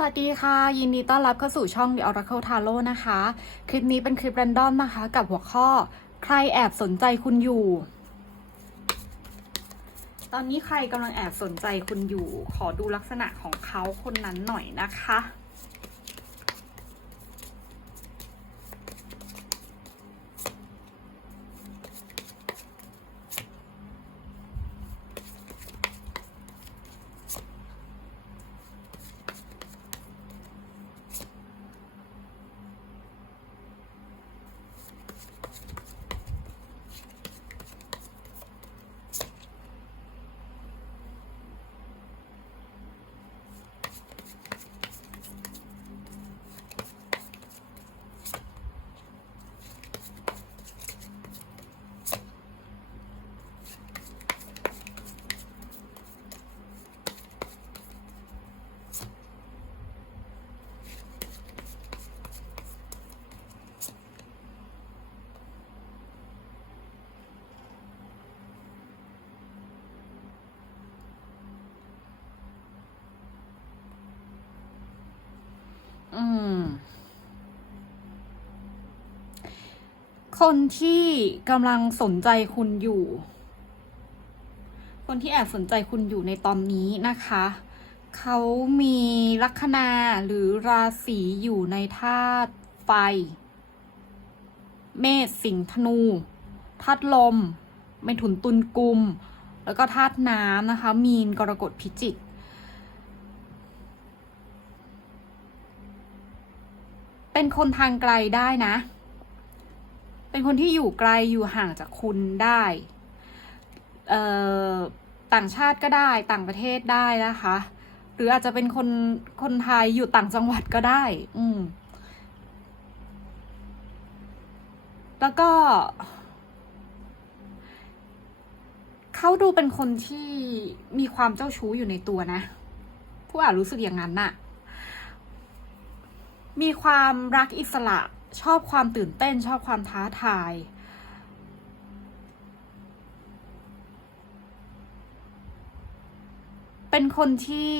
สวัสดีค่ะ ยินดีต้อนรับเข้าสู่ช่อง The Oracle Tarot นะคะ คลิปนี้เป็นคลิปแรนดอมนะคะ กับหัวข้อ ใครแอบสนใจคุณอยู่ ตอนนี้ใครกำลังแอบสนใจคุณอยู่ ขอดูลักษณะของเขาคนนั้นหน่อยนะคะ คนที่กำลังสนใจคุณอยู่ คนที่แอบสนใจคุณอยู่ในตอนนี้นะคะ เขามีลัคนาหรือราศีอยู่ในธาตุไฟ เมษสิงห์ธนูธาตุลมเมถุนตุลกุม แล้วก็ธาตุน้ำนะคะ มีนกรกฎพิจิกเป็นคนทางไกลได้นะ เป็นคนที่อยู่ไกลอยู่ห่างจากคุณได้เอ่อต่างชาติก็ได้ต่างประเทศได้นะคะ หรืออาจจะเป็นคนคนไทยอยู่ต่างจังหวัดก็ได้ อืม แล้วก็ เขาดูเป็นคนที่มีความเจ้าชู้อยู่ในตัวนะ ผู้อ่านรู้สึกอย่างนั้นน่ะ มีความรักอิสระ ชอบความตื่นเต้นชอบความท้าทาย เป็นคนที่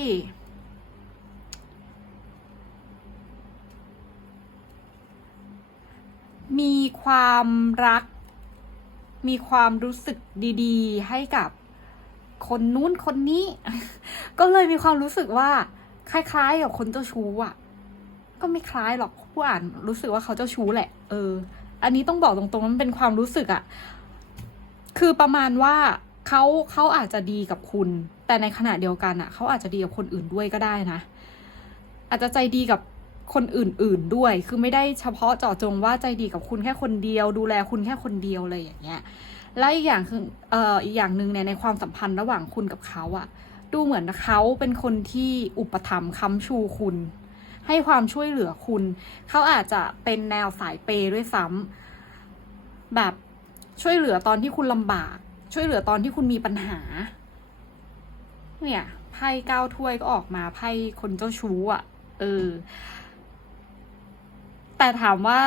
มีความรัก มีความรู้สึกดีๆ ให้กับคนนู้นคนนี้ ก็เลยมีความรู้สึกว่า คล้ายๆกับคนเจ้าชู้อะ ก็ไม่คล้ายหรอกผู้อ่านรู้สึกว่าเขาเจ้าชู้แหละ เออ อันนี้ต้องบอกตรงๆมันเป็นความรู้สึกอะคือประมาณว่าเขาเขาอาจจะดีกับคุณ แต่ในขณะเดียวกันอะเขาอาจจะดีกับคนอื่นด้วยก็ได้นะ อาจจะใจดีกับคนอื่น ๆด้วย คือไม่ได้เฉพาะเจาะจงว่าใจดีกับคุณแค่คนเดียว ดูแลคุณแค่คนเดียวเลยอย่างเงี้ยและอีกอย่างคือเอ่ออีกอย่างหนึ่งเนี่ยในความสัมพันธ์ระหว่างคุณกับเขาอะดูเหมือนเขาเป็นคนที่อุปถัมภ์ค้ำชูคุณ ให้ความช่วยเหลือคุณ เขาอาจจะเป็นแนวสายเปย์ด้วยซ้ำแบบช่วยเหลือตอนที่คุณลำบาก ช่วยเหลือตอนที่คุณมีปัญหา เนี่ยไพ่เก้าถ้วยก็ออกมาไพ่คนเจ้าชู้อะ เออ แต่ถามว่า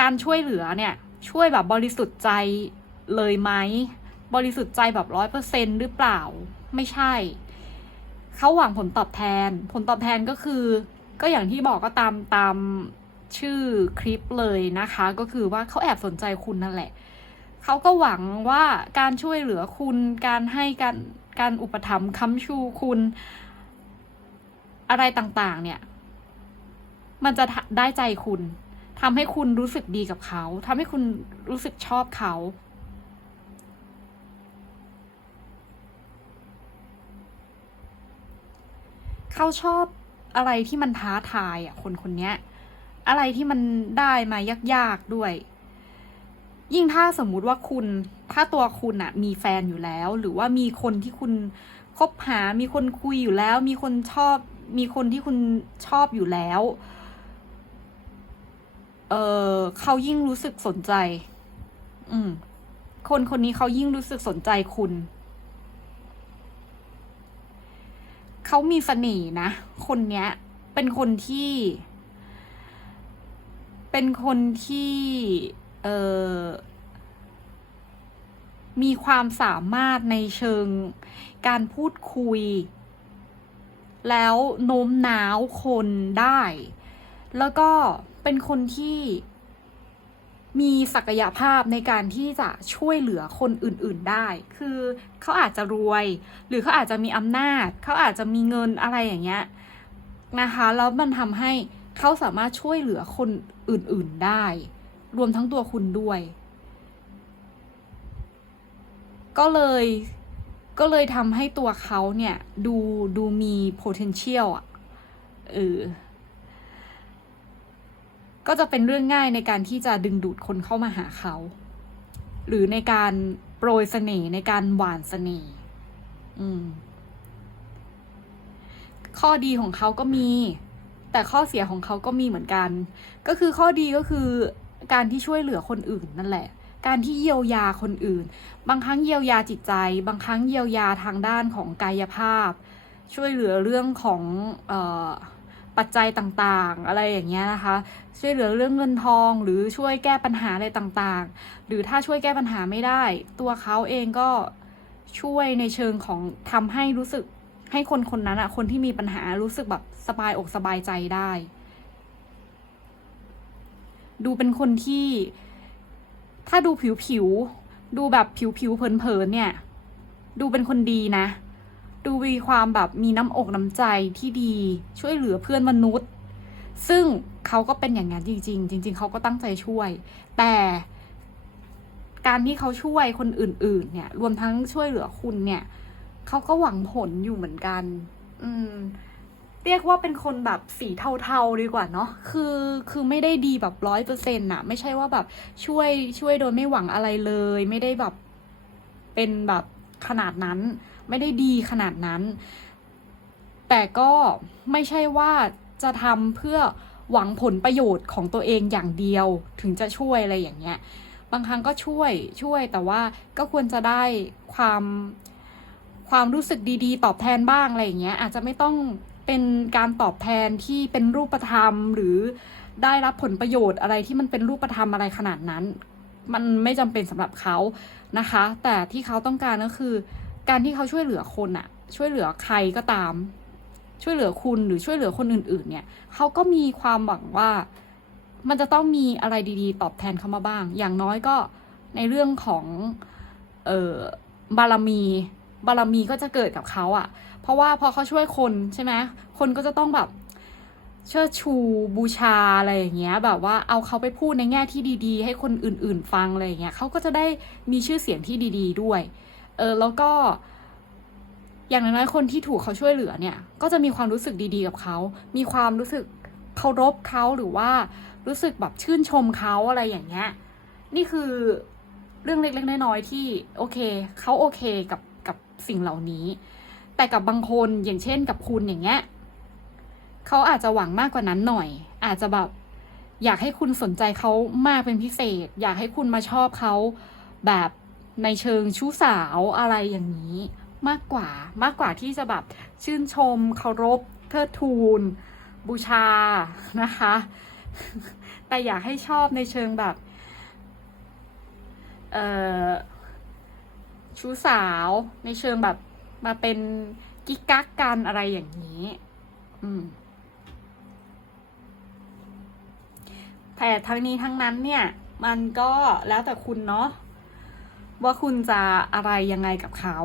การช่วยเหลือเนี่ย ช่วยแบบบริสุทธิ์ใจเลยไหมบริสุทธิ์ใจแบบร้อยเปอร์เซ็นหรือเปล่า ไม่ใช่ เขาหวังผลตอบแทน ผลตอบแทนก็คือ ก็อย่างที่บอกก็ตามตามชื่อคลิปเลยนะคะ ก็คือว่าเขาแอบสนใจคุณนั่นแหละเขาก็หวังว่าการช่วยเหลือคุณ การให้การการอุปถัมภ์ค้ำชูคุณ อะไรต่างๆ เนี่ย มันจะได้ใจคุณทำให้คุณรู้สึกดีกับเขาทำให้คุณรู้สึกชอบเขาเขาชอบ อะไรที่มันท้าทายอะคนคนเนี้ยอะไรที่มันได้มายากๆด้วย ยิ่งถ้าสมมุติว่าคุณถ้าตัวคุณอะมีแฟนอยู่แล้ว หรือว่ามีคนที่คุณคบหา มีคนคุยอยู่แล้ว มีคนชอบ มีคนที่คุณชอบอยู่แล้ว เออเขายิ่งรู้สึกสนใจ อืม คนคนนี้เขายิ่งรู้สึกสนใจคุณ เขามีเสน่ห์นะ คนเนี้ย เป็นคนที่ เป็นคนที่ เออมีความสามารถในเชิงการพูดคุย แล้วโน้มน้าวคนได้ แล้วก็เป็นคนที่ มีศักยภาพในการที่จะช่วยเหลือคนอื่นๆได้ คือเขาอาจจะรวย หรือเขาอาจจะมีอำนาจ เขาอาจจะมีเงินอะไรอย่างเงี้ยนะคะ แล้วมันทำให้เขาสามารถช่วยเหลือคนอื่นๆได้ รวมทั้งตัวคุณด้วย ก็เลยก็เลยทำให้ตัวเขาเนี่ย ดูดูมี potential อะเออ ก็จะเป็นเรื่องง่ายในการที่จะดึงดูดคนเข้ามาหาเขา หรือในการโปรยเสน่ห์ในการหวานเสน่ห์ข้อดีของเขาก็มี แต่ข้อเสียของเขาก็มีเหมือนกัน ก็คือข้อดีก็คือการที่ช่วยเหลือคนอื่นนั่นแหละ การที่เยียวยาคนอื่น บางครั้งเยียวยาจิตใจ บางครั้งเยียวยาทางด้านของกายภาพ ช่วยเหลือเรื่องของ เออ ปัจจัยต่างๆ อะไรอย่างเงี้ยนะคะ ช่วยเหลือเรื่องเงินทองหรือช่วยแก้ปัญหาอะไรต่างๆ หรือถ้าช่วยแก้ปัญหาไม่ได้ ตัวเขาเองก็ช่วยในเชิงของทำให้รู้สึกให้คนคนนั้นอะคนที่มีปัญหารู้สึกแบบสบายอกสบายใจได้ ดูเป็นคนที่ ถ้าดูผิวผิวดูแบบผิวผิวๆเผินเนี่ย ดูเป็นคนดีนะ ดูมีความแบบมีน้ำอกน้ำใจที่ดีช่วยเหลือเพื่อนมนุษย์ ซึ่งเขาก็เป็นอย่างนั้นจริง ๆ จริง ๆ เขาก็ตั้งใจช่วย แต่การที่เขาช่วยคนอื่น ๆ เนี่ย รวมทั้งช่วยเหลือคุณเนี่ย เขาก็หวังผลอยู่เหมือนกัน อืม เรียกว่าเป็นคนแบบสีเทาๆดีกว่าเนาะ คือ คือไม่ได้ดีแบบร้อยเปอร์เซ็นต์อะไม่ใช่ว่าแบบช่วยช่วยโดยไม่หวังอะไรเลย ไม่ได้แบบเป็นแบบขนาดนั้น ไม่ได้ดีขนาดนั้น แต่ก็ไม่ใช่ว่าจะทำเพื่อหวังผลประโยชน์ของตัวเองอย่างเดียวถึงจะช่วยอะไรอย่างเงี้ย บางครั้งก็ช่วยช่วยแต่ว่าก็ควรจะได้ความความรู้สึกดีๆ ตอบแทนบ้างอะไรอย่างเงี้ยอาจจะไม่ต้องเป็นการตอบแทนที่เป็นรูปธรรมหรือได้รับผลประโยชน์อะไรที่มันเป็นรูปธรรมอะไรขนาดนั้น มันไม่จำเป็นสำหรับเขานะคะ แต่ที่เขาต้องการก็คือ การที่เขาช่วยเหลือคนอะช่วยเหลือใครก็ตาม ช่วยเหลือคุณหรือช่วยเหลือคนอื่น ๆ เนี่ยเขาก็มีความหวังว่ามันจะต้องมีอะไรดีๆ ตอบแทนเขามาบ้าง อย่างน้อยก็ในเรื่องของเออบารมี บารมีก็จะเกิดกับเขาอะ่ะ เพราะว่าพอเขาช่วยคนใช่ไหมคนก็จะต้องแบบเชิดชูบูชาอะไรอย่างเงี้ย แบบว่าเอาเขาไปพูดในแง่ที่ดี ๆ ให้คนอื่น ๆ ฟังอะไรอย่างเงี้ยเขาก็จะได้มีชื่อเสียงที่ดี ๆ ด้วย เออแล้วก็อย่างน้อยๆคนที่ถูกเขาช่วยเหลือเนี่ย ก็จะมีความรู้สึกดีๆกับเขา มีความรู้สึกเคารพเขาหรือว่ารู้สึกแบบชื่นชมเขาอะไรอย่างเงี้ย นี่คือเรื่องเล็กๆน้อยๆที่โอเคเขาโอเคกับกับสิ่งเหล่านี้ แต่กับบางคนอย่างเช่นกับคุณอย่างเงี้ยเขาอาจจะหวังมากกว่านั้นหน่อย อาจจะแบบอยากให้คุณสนใจเขามากเป็นพิเศษ อยากให้คุณมาชอบเขาแบบ ในเชิงชู้สาวอะไรอย่างนี้มากกว่ามากกว่าที่จะแบบชื่นชมเคารพเทิดทูน บูชานะคะ แต่อยากให้ชอบในเชิงแบบเอ่อชู้สาวในเชิงแบบมาเป็นกิ๊กกักกันอะไรอย่างนี้ อืมแต่ทั้งนี้ทั้งนั้นเนี่ย มันก็แล้วแต่คุณเนาะ ว่าคุณจะอะไรยังไงกับเขา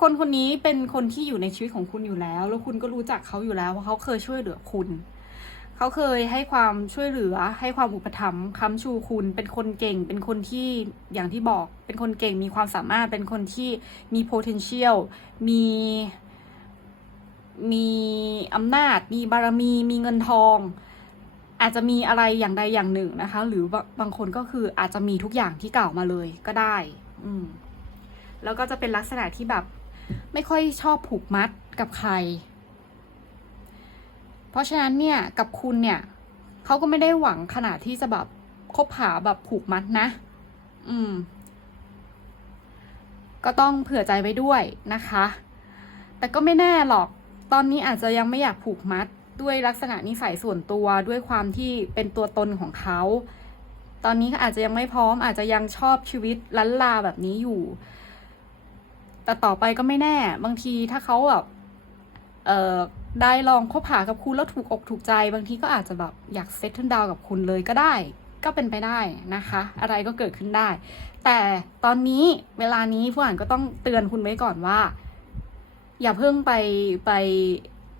คนคนนี้เป็นคนที่อยู่ในชีวิตของคุณอยู่แล้ว แล้วคุณก็รู้จักเขาอยู่แล้วว่าเขาเคยช่วยเหลือคุณเขาเคยให้ความช่วยเหลือ ให้ความอุปถัมภ์ค้ำชูคุณ เป็นคนเก่ง เป็นคนที่อย่างที่บอก เป็นคนเก่งมีความสามารถ เป็นคนที่มี potential มี มีอำนาจ มีบารมี มีเงินทอง อาจจะมีอะไรอย่างใดอย่างหนึ่งนะคะ หรือบางคนก็คืออาจจะมีทุกอย่างที่กล่าวมาเลยก็ได้ อืมแล้วก็จะเป็นลักษณะที่แบบ ไม่ค่อยชอบผูกมัดกับใคร เพราะฉะนั้นเนี่ยกับคุณเนี่ยเขาก็ไม่ได้หวังขนาดที่จะแบบคบหาแบบผูกมัดนะ อืม ก็ต้องเผื่อใจไว้ด้วยนะคะ แต่ก็ไม่แน่หรอก ตอนนี้อาจจะยังไม่อยากผูกมัด ด้วยลักษณะนิสัยส่วนตัวด้วยความที่เป็นตัวตนของเขา ตอนนี้ก็อาจจะยังไม่พร้อมอาจจะยังชอบชีวิตลันลาแบบนี้อยู่ แต่ต่อไปก็ไม่แน่ บางทีถ้าเขาแบบเอ่อได้ลองคบหากับคุณแล้วถูกอกถูกใจ บางทีก็อาจจะแบบอยากเซต t ท e ดาวกับคุณเลยก็ได้ ก็เป็นไปได้นะคะ อะไรก็เกิดขึ้นได้ แต่ตอนนี้เวลานี้ผู้อ่านก็ต้องเตือนคุณไว้ก่อนว่า อย่าเพิ่งไปไป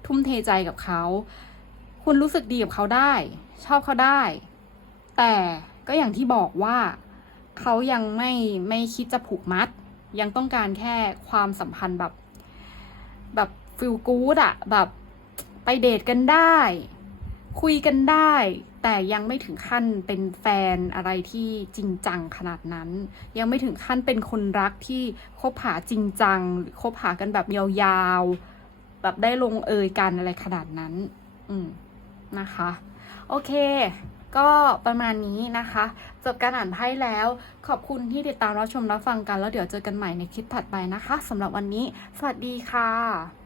ทุ่มเทใจกับเขา คุณรู้สึกดีกับเขาได้ ชอบเขาได้ แต่ก็อย่างที่บอกว่าเขายังไม่ไม่คิดจะผูกมัด ยังต้องการแค่ความสัมพันธ์แบบ แบบฟิลกู๊ดอะแบบไปเดทกันได้ คุยกันได้ แต่ยังไม่ถึงขั้นเป็นแฟนอะไรที่จริงจังขนาดนั้น ยังไม่ถึงขั้นเป็นคนรักที่คบหาจริงจังหรือคบหากันแบบยาวๆ แบบได้ลงเอยกันอะไรขนาดนั้น อืมนะคะ โอเค ก็ประมาณนี้นะคะ จบการอ่านไพ่แล้ว ขอบคุณที่ติดตามรับชมรับฟังกัน แล้วเดี๋ยวเจอกันใหม่ในคลิปถัดไปนะคะสำหรับวันนี้ สวัสดีค่ะ